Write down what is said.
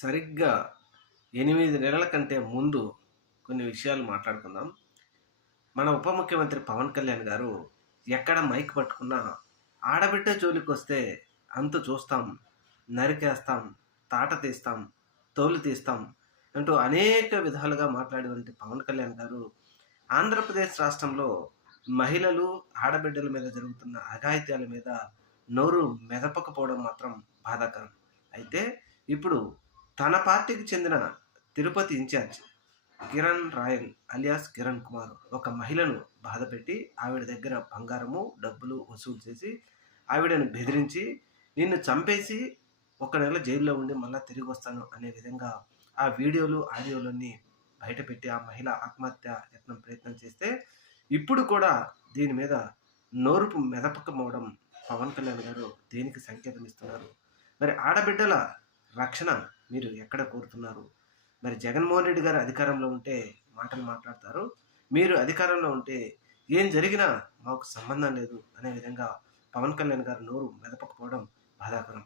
సరిగ్గా 8 నెలల కంటే ముందు కొన్ని విషయాలు మాట్లాడుకుందాం. మన ఉప ముఖ్యమంత్రి పవన్ కళ్యాణ్ గారు ఎక్కడ మైక్ పట్టుకున్నా ఆడబిడ్డ జోలికొస్తే అంతు చూస్తాం, నరికేస్తాం, తాట తీస్తాం, తోలు తీస్తాం అంటూ అనేక విధాలుగా మాట్లాడేటువంటి పవన్ కళ్యాణ్ గారు ఆంధ్రప్రదేశ్ రాష్ట్రంలో మహిళలు, ఆడబిడ్డల మీద జరుగుతున్న అఘాయిత్యాల మీద నోరు మెదపకపోవడం మాత్రం బాధాకరం. అయితే ఇప్పుడు తన పార్టీకి చెందిన తిరుపతి ఇన్ఛార్జ్ కిరణ్ రాయల్ అలియాస్ కిరణ్ కుమార్ ఒక మహిళను బాధపెట్టి ఆవిడ దగ్గర బంగారము, డబ్బులు వసూలు చేసి ఆవిడను బెదిరించి నిన్ను చంపేసి ఒక నెల జైల్లో ఉండి మళ్ళా తిరిగి వస్తాను అనే విధంగా ఆ వీడియోలు, ఆడియోలన్నీ బయటపెట్టి ఆ మహిళ ఆత్మహత్య ప్రయత్నం చేస్తే ఇప్పుడు కూడా దీని మీద నోరుపు మెదపకపోవడం పవన్ కళ్యాణ్ గారు దేనికి సంకేతం ఇస్తున్నారు? మరి ఆడబిడ్డల రక్షణ మీరు ఎక్కడ కోరుతున్నారు? మరి జగన్మోహన్ రెడ్డి గారు అధికారంలో ఉంటే మాటలు మాట్లాడతారు. మీరు అధికారంలో ఉంటే ఏం జరిగినా మాకు సంబంధం లేదు అనే విధంగా పవన్ కళ్యాణ్ గారు నోరు మెదపకపోవడం బాధాకరం.